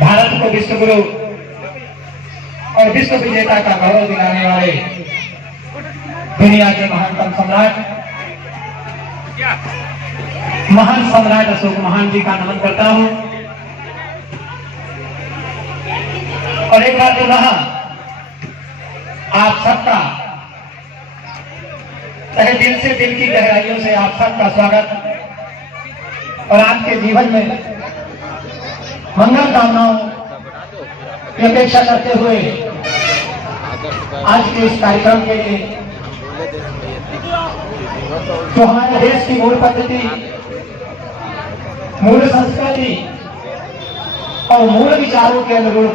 भारत को विश्व गुरु और विश्व विजेता का गौरव दिलाने वाले दुनिया के महानतम सम्राट महान सम्राट अशोक महान जी का नमन करता हूं। और एक बार पुनः आप सबका तहे दिल से, दिल की गहराइयों से आप सबका स्वागत और आपके जीवन में मंगल कामनाओं की अपेक्षा करते हुए आज के इस कार्यक्रम के लिए जो हमारे देश की मूल पद्धति, मूल संस्कृति और मूल विचारों के अनुरूप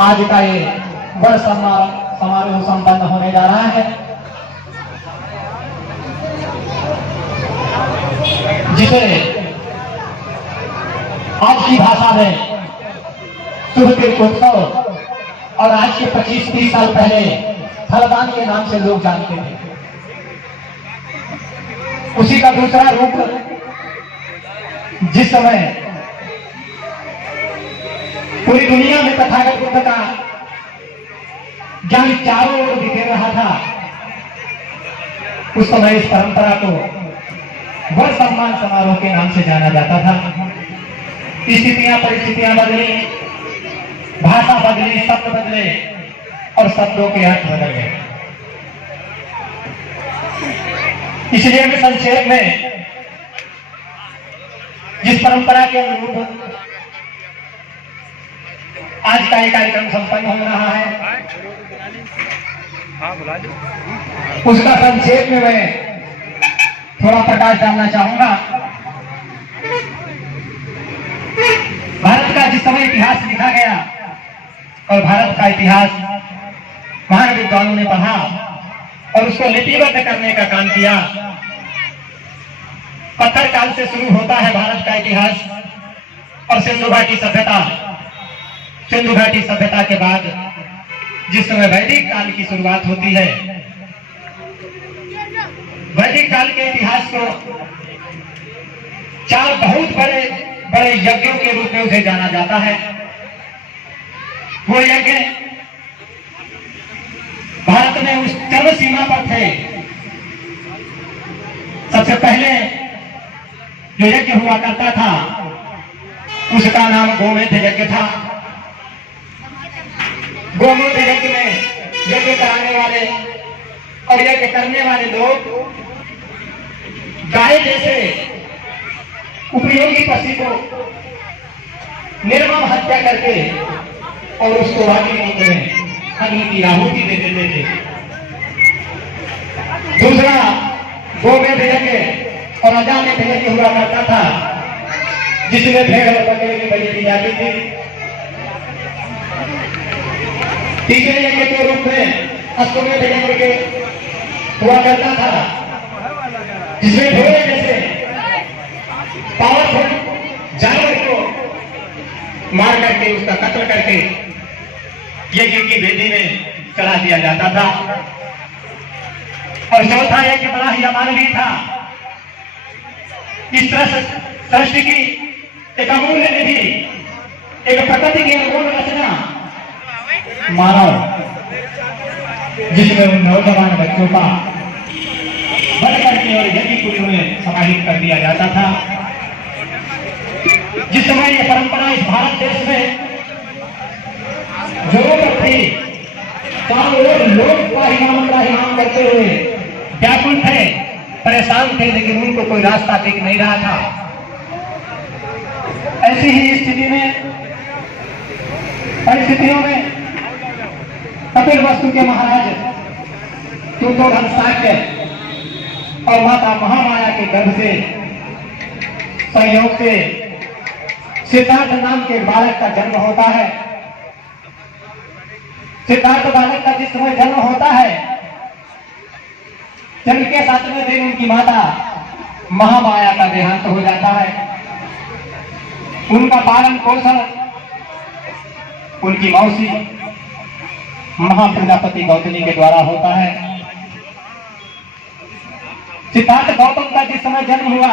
आज का ये बड़ा समारोह संपन्न होने जा रहा है, जिसे आज की भाषा में शुभ तीर्थोत्सव और आज के 25-30 साल पहले फलदान के नाम से लोग जानते थे। उसी का दूसरा रूप जिस समय पूरी दुनिया में तथागत बुद्ध का ज्ञान चारों ओर बिखेर रहा था, उस समय इस परंपरा को वर सम्मान समारोह के नाम से जाना जाता था। स्थितियां परिस्थितियां बदली, भाषा बदली, शब्द बदले और शब्दों के अर्थ बदल गए। इसलिए मैं संक्षेप में जिस परंपरा के अनुरूप आज का ये कार्यक्रम संपन्न हो रहा है, उसका संक्षेप में मैं थोड़ा प्रकाश डालना चाहूंगा। भारत का जिस समय इतिहास लिखा गया और भारत का इतिहास महान विद्वानों ने पढ़ा और उसको लिपिबद्ध करने का काम किया। पत्थर काल से शुरू होता है भारत का इतिहास और सिंधु घाटी सभ्यता के बाद जिस समय वैदिक काल की शुरुआत होती है, वैदिक काल के इतिहास को 4 बहुत बड़े बड़े यज्ञों के रूप में उसे जाना जाता है। वो यज्ञ भारत में उस चरम सीमा पर थे। सबसे पहले जो यज्ञ हुआ करता था उसका नाम गोमेध यज्ञ था। गोमेध यज्ञ में यज्ञ कराने वाले और यज्ञ करने वाले लोग गाय जैसे उपयोगी पशु को निर्मम हत्या करके और उसको वादी मूत्र में अग्नि की आहुति दे देते थे। दूसरा गोमेध यज्ञ और अजामेध यज्ञ हुआ करता था, जिसमें भेड़ और बकरे की बलि दी जाती थी। तीसरे यज्ञ के रूप में अश्वमेध यज्ञ के हुआ करता था, जिसमें घोड़े जैसे पावरफुल जानवर को मार करके उसका कत्ल करके यज्ञ की वेदी में चढ़ा दिया जाता था। और चौथा यज्ञ बड़ा ही अमानवीय था। इस तरह से सृष्टि की एक अमूल्य निधि, एक प्रकृति की अनमोल रचना मानव, जिसमें उन नौजवान बच्चों का बध करके और यज्ञ कुंड में समाहित कर दिया जाता था। जिस समय ये परंपरा इस भारत देश में जोरों पर थी, चारों ओर लोग राहिमाम करते हुए व्याकुल थे, परेशान थे, लेकिन उनको कोई रास्ता दिख नहीं रहा था। ऐसी ही स्थिति में, परिस्थितियों में कपिल वस्तु के महाराज दुर्योधन शाक्य और माता महामाया के गर्भ से संयोग से सिद्धार्थ नाम के बालक का जन्म होता है। सिद्धार्थ बालक का जिस समय जन्म होता है, जन्म के 7वें दिन उनकी माता महामाया का देहांत हो जाता है। उनका पालन पोषण उनकी मौसी महाप्रजापति गौतमी के द्वारा होता है। सिद्धार्थ गौतम का जिस समय जन्म हुआ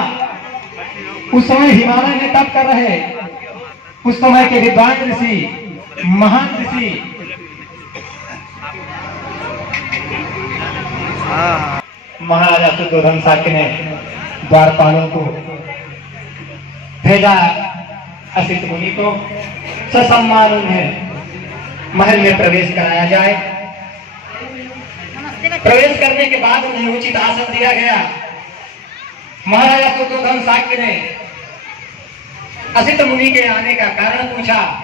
उस समय हिमालय में तप कर रहे उस समय के विद्वान ऋषि, महान ऋषि महाराजा शुद्धोधन शाक्य ने द्वारपालों को भेजा। असित मुनि को ससम्मान उन्हें महल में प्रवेश कराया जाए। प्रवेश करने के बाद उन्हें उचित आसन दिया गया। महाराजा शुद्धोधन शाक्य ने असित मुनि के आने का कारण पूछा।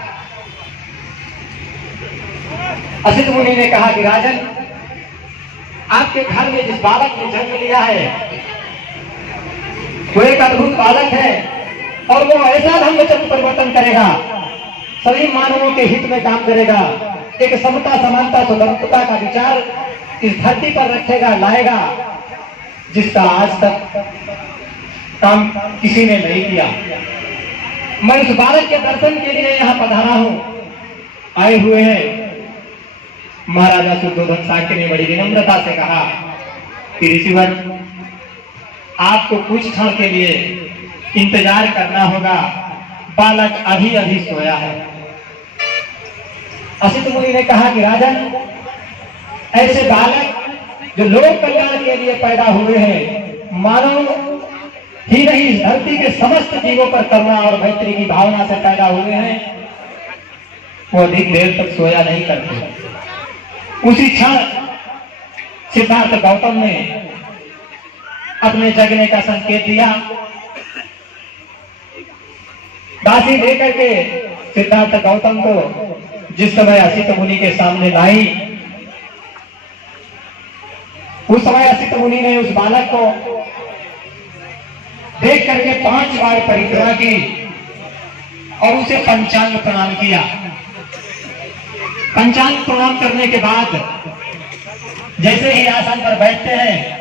असित मुनि ने कहा कि राजन, आपके घर में जिस बालक ने जन्म लिया है वो एक अद्भुत बालक है और वो ऐसा धर्म चक्र परिवर्तन करेगा, सभी मानवों के हित में काम करेगा, एक समता समानता स्वतंत्रता का विचार इस धरती पर रखेगा, लाएगा, जिसका आज तक काम किसी ने नहीं किया। मैं उस बालक के दर्शन के लिए यहाँ पधारा हूं। आए हुए हैं। महाराजा शुद्धोधन शाक्य ने बड़ी विनम्रता से कहा कि ऋषिवर, आपको कुछ क्षण के लिए इंतजार करना होगा, बालक अभी अभी सोया है। असित मुनि ने कहा कि राजन, ऐसे बालक जो लोक कल्याण के लिए पैदा हुए हैं, मानव ही नहीं इस धरती के समस्त जीवों पर करुणा और मैत्री की भावना से पैदा हुए हैं, वो अधिक देर तक सोया नहीं करते। उसी क्षण सिद्धार्थ गौतम ने अपने जगने का संकेत दिया। दासी लेकर के सिद्धार्थ गौतम को जिस समय असित मुनि के सामने लाई, उस समय असित मुनि ने उस बालक को देख करके 5 बार परिक्रमा की और उसे पंचांग प्रणाम किया। पंचांग प्रणाम करने के बाद जैसे ही आसन पर बैठते हैं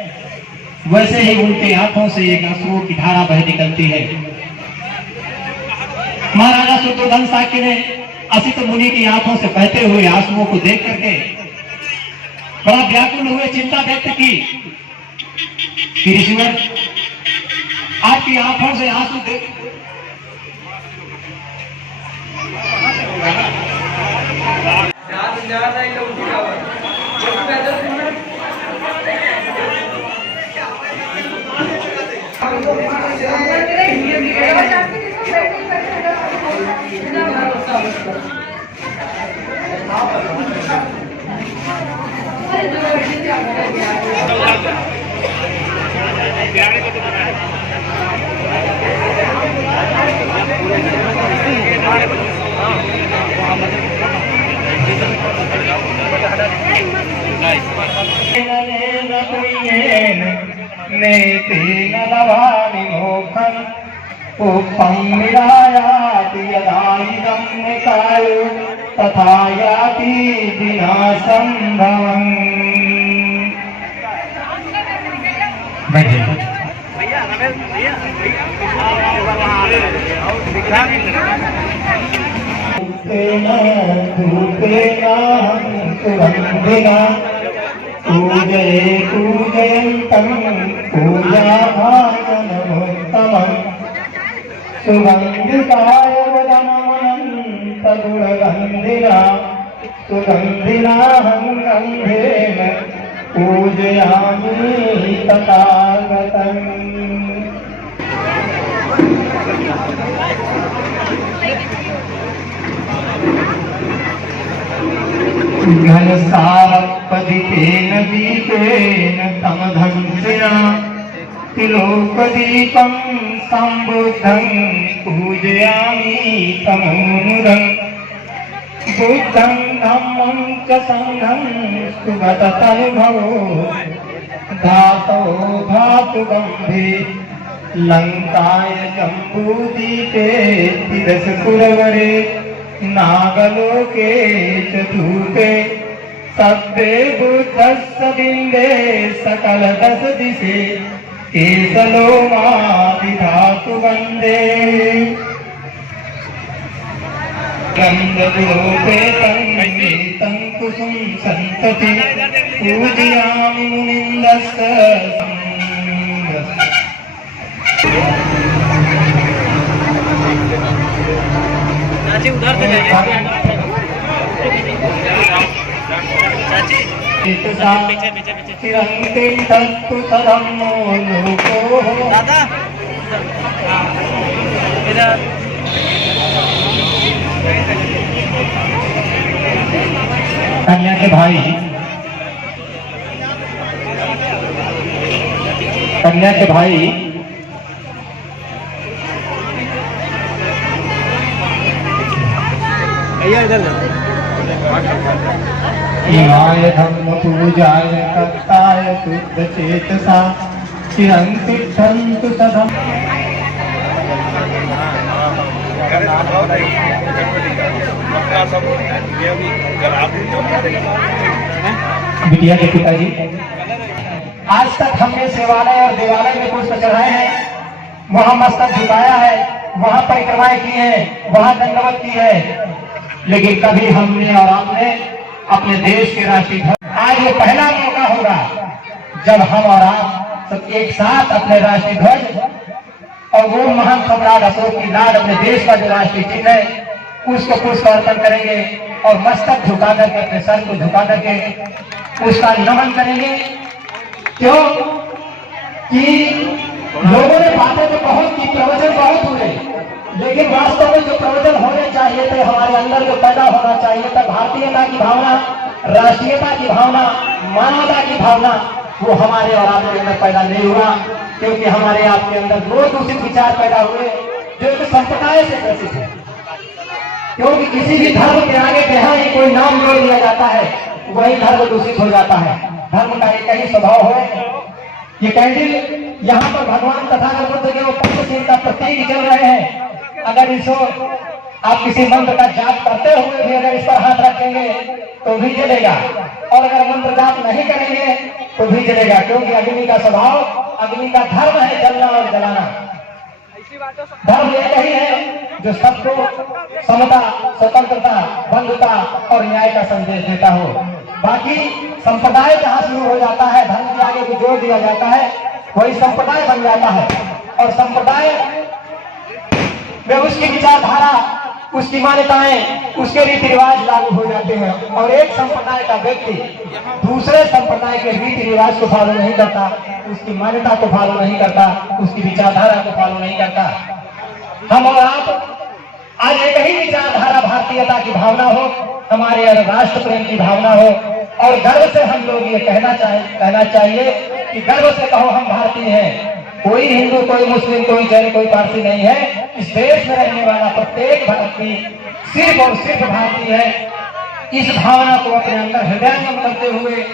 वैसे ही उनके आंखों से एक आंसुओं की धारा बह निकलती है। महाराजा शुद्धोधन शाक्य ने असित मुनि की आंखों से बहते हुए आंसुओं को देख करके बड़ा व्याकुल हुए चिंता व्यक्त की कि ऋषिवर, आपकी आंखों से आंसू देख नेतेन लवानि मोक्षं पुष्पं विरायाति यदाइदं निकायो तथा याति विनाशं भवन्। पूजये पूजयन्तं पूजाभाजनमुत्तमं सुगन्धिकाय वदनमनन्तगुणगन्धिना सुगन्धिनाहं गन्धेन पूजयामि तथागतम्। घनसारपदितेन दीपेन तमधंसिना तिलोकदीपं सम्बुद्धं पूजयामि तमोनुदं। बुद्धं धम्मं च संघं सुगततनुभवो धातो धातुगम्भे लङ्काय जम्बूदीपे तिरसपुरवरे नागलोके चतुर्थे सब्बे बुद्धस्य बिम्बे सकल 10 दिशे केशलोमादिधातु वन्दे। गन्धरूपेतं कुसुम सन्तति पूजयामि मुनिन्दस्य उधर से ले पीछे पीछे पीछे दादा इधर कन्या के भाई इमाय धम्म पूजाय कर्ताय शुद्ध चेतसा चिरं तिष्ठन्तु सदम्। बिटिया के पिताजी, आज तक हमने शिवालय और देवालय में पुष्प चढ़ाए हैं, वहां मस्तक झुकाया है, वहां परिक्रमाएं की है, वहां दंडवत की है, लेकिन कभी हमने और आपने अपने देश के राष्ट्रीय ध्वज, आज वो पहला मौका होगा जब हम और आप सब एक साथ अपने राष्ट्रीय ध्वज और वो महान सम्राट अशोक की लाड अपने देश का जो राष्ट्रीय चिन्ह है उसको पुष्प अर्पण करेंगे और मस्तक झुका करके अपने सर को झुका करके उसका नमन करेंगे। क्यों कि लोगों ने बातें तो बहुत की, प्रवचन बहुत हुए, लेकिन वास्तव में जो प्रवचन होने चाहिए थे, हमारे अंदर जो पैदा होना चाहिए था भारतीयता की भावना, राष्ट्रीयता की भावना, मानवता की भावना, वो हमारे और आपके अंदर पैदा नहीं हुआ, क्योंकि हमारे आपके अंदर वो दूषित विचार पैदा हुए जो एक संप्रदाय से ग्रसित है। क्योंकि किसी भी धर्म के आगे जहां ही कोई नाम जोड़ दिया जाता है वही धर्म दूषित हो जाता है। धर्म का एक ही स्वभाव है। ये कैंडल यहाँ पर भगवान तथागत बुद्ध के वो पंचशील का प्रतीक चल रहे हैं। अगर इसको आप किसी मंत्र का जाप करते हुए भी अगर इस पर हाथ रखेंगे तो भी जलेगा, और अगर मंत्र जाप नहीं करेंगे तो भी जलेगा, क्योंकि अग्नि का स्वभाव, अग्नि का धर्म है जलना और जलाना। धर्म एक ही है जो सबको समता, स्वतंत्रता, बंधुता और न्याय का संदेश देता हो। बाकी संप्रदाय जहाँ शुरू हो जाता है, धर्म के आगे भी जोड़ दिया जाता है, वही संप्रदाय बन जाता है, और संप्रदाय में उसकी विचारधारा, उसकी मान्यताएं, उसके रीति रिवाज लागू हो जाते हैं, और एक संप्रदाय का व्यक्ति दूसरे संप्रदाय के रीति रिवाज को फॉलो नहीं करता, उसकी मान्यता को फॉलो नहीं करता, उसकी विचारधारा को फॉलो नहीं करता। हम और आप आज एक ही विचारधारा, भारतीयता की भावना हो, हमारे राष्ट्र प्रेम की भावना हो, और गर्व से हम लोग ये कहना चाहिए कि गर्व से कहो हम भारतीय हैं। कोई हिंदू, कोई मुस्लिम, कोई जैन, कोई पारसी नहीं है। इस देश में रहने वाला प्रत्येक भारतीय सिर्फ और सिर्फ भारतीय है। इस भावना को अपने अंदर हृदयंगम करते हुए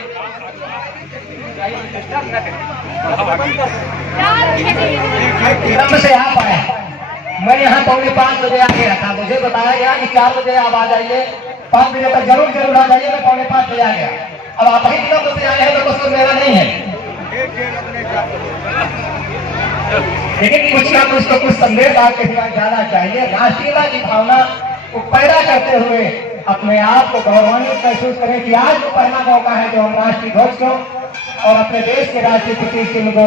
क्रम से आप आए। मैं यहाँ 4:45 बजे आ गया था, मुझे बताया गया कि 4 बजे आप आ जाइए, 5 बजे तक जरूर आ जाइए। मैं 4:45 बजे आ गया। अब आप ही क्रम से आए हैं तो कुछ मेरा नहीं है, लेकिन कुछ ना कुछ तो कुछ संदेश आपके खिलाफ जाना चाहिए। राष्ट्रीयता की भावना को पैदा करते हुए अपने आप को गौरवान्वित महसूस करें कि आज जो पहला मौका है जो हम राष्ट्रीय ध्वज को और अपने देश के राष्ट्रीय प्रतीक चिन्ह को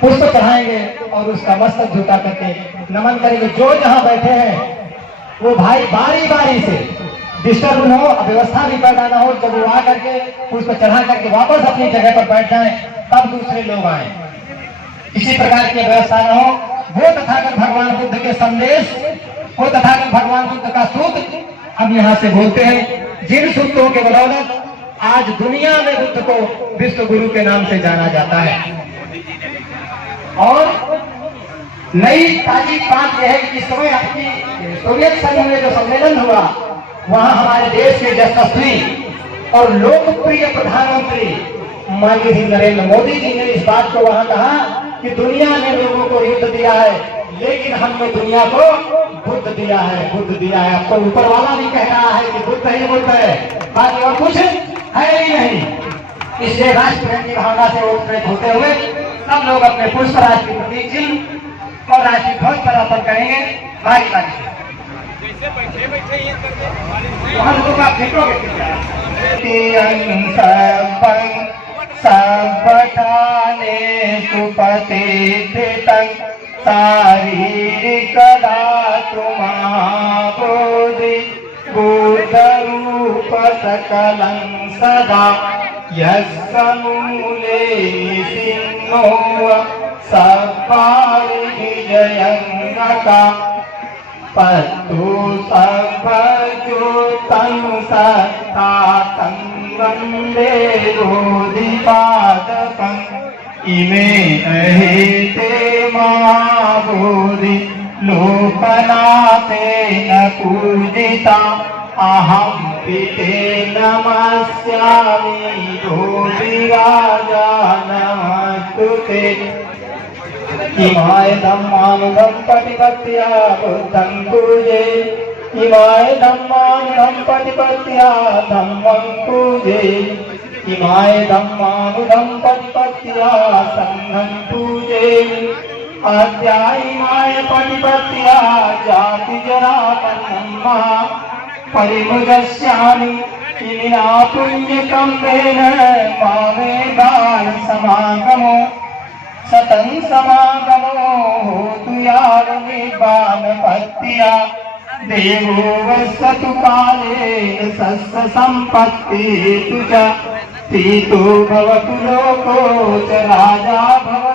पुष्प चढ़ाएंगे और उसका मस्तक झुका करके नमन करेंगे। जो जहां बैठे हैं वो भाई बारी बारी से डिस्टर्ब न हो, अव्यवस्था भी पैदा न हो। जब वो आ करके पुष्प चढ़ा करके वापस अपनी जगह पर बैठ जाएं, तब दूसरे लोग आए। किसी प्रकार की व्यवस्था न हो। वो तथागत भगवान बुद्ध के संदेश, वो तथागत भगवान बुद्ध का सूत्र हम यहाँ से बोलते हैं, जिन सूत्रों के बदौलत आज दुनिया में बुद्ध को विश्व गुरु के नाम से जाना जाता है। और नई ताजी बात यह है कि इस समय आपकी सोवियत संघ में जो सम्मेलन हुआ, वहां हमारे देश के यशस्वी और लोकप्रिय प्रधानमंत्री माननीय नरेंद्र मोदी जी ने इस बात को वहां कहा कि दुनिया ने लोगों को युद्ध दिया है, लेकिन हमने दुनिया को बुद्ध दिया है, बुद्ध दिया है। अब तो ऊपर वाला भी कह रहा है कि बुद्ध ही बुद्ध है, बाकी और कुछ है ही नहीं। इसलिए राष्ट्र प्रेम की भावना से उत्प्रेरित होते हुए सब लोग अपने पुष्प राष्ट्रीय प्रतीक चिन्ह और राष्ट्रीय ध्वज पर अर्पण करेंगे। बारी बारी से शारीरिक सकलं सदा यस्मूले सिंहो सपारिजयंगका पत्तु सभ्यजुतं सत्तातं वन्दे बोधिपादपम् इमे अहेते महाबोधि लोकनाथेन पूजिता अहं पिते नमस्यामि बोधिराजा नमस्तुते इमाय धम्मानुगं प्रतिपत्त्या बुद्धं पूजे इमाय धम्मानुगं प्रतिपत्त्या धम्मं पूजे इमाय धम्मानुगं प्रतिपत्त्या संघं पूजे अध्यायिमाय प्रतिपत्त्या जातिजराकर्मः परिमुदस्यामि इमिना पुण्यकम्बेन मामेधाय समागमो सतं समागमो होतु यार निबानपत्त्या देवो वसतु कालेन सस्य सम्पत्तिः च तीतो भवतु लोको च राजा भव